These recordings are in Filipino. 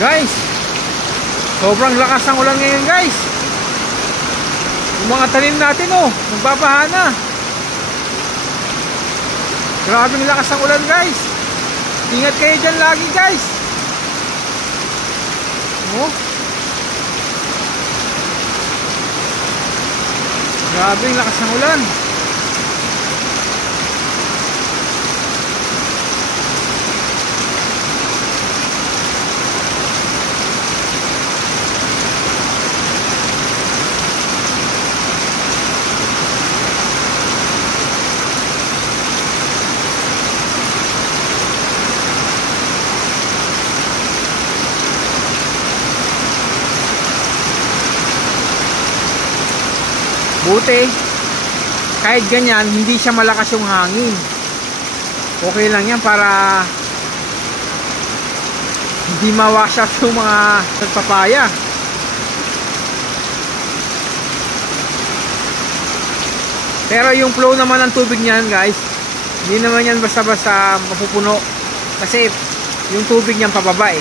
Guys, sobrang lakas ng ulan ngayon guys. Yung mga tanim natin magbabaha na. Grabing lakas ng ulan guys. Ingat kayo dyan lagi guys. Grabing lakas ng ulan. Buti kahit ganyan hindi siya malakas yung hangin. Okay lang yan para hindi ma-wash out yung mga nagpapaya. Pero yung flow naman ng tubig niyan guys, hindi naman yan basta-basta mapupuno. Kasi yung tubig niyan pababa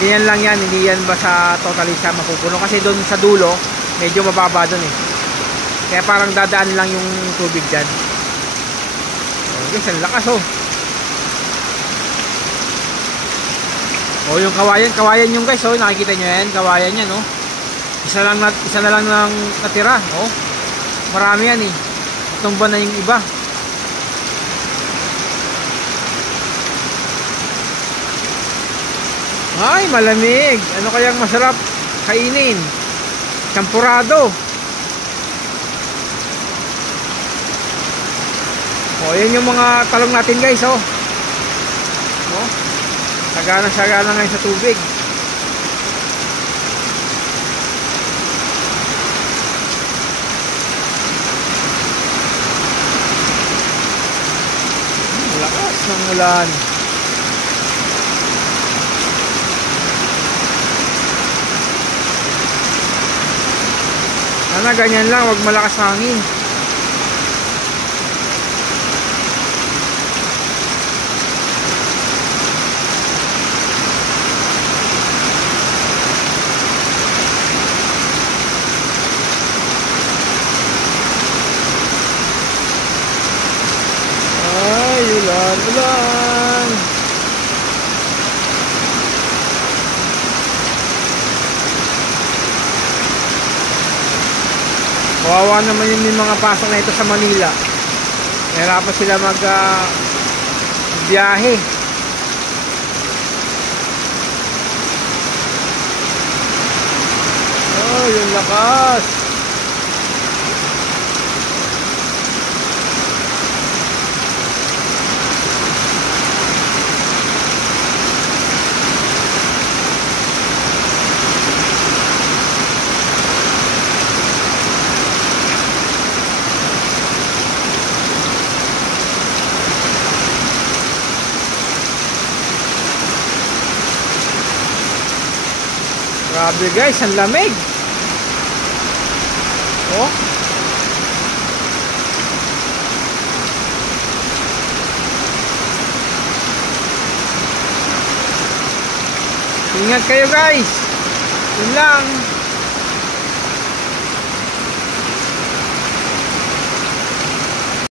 Ganyan lang yan, hindi yan basta totally siya mapupuno. Kasi doon sa dulo medyo mababa doon Kaya parang dadaan lang yung tubig dyan. Guys, ang lakas yung kawayan yung guys nakikita nyo yan, kawayan yan isa na lang natira marami yan tumba na yung iba. Ay, malamig. Ano kayang masarap kainin? Champurado. Yan yung mga talong natin guys sagana ngayon sa tubig. Lakas ng ulan. Sana ganyan lang, wag malakas hangin. Ay, ulan. Kawawa naman yung mga pasok na ito sa Manila. Nahirapan sila biyahe. Yung lakas. Grabe guys, ang lamig. Ingat kayo guys. Yun lang.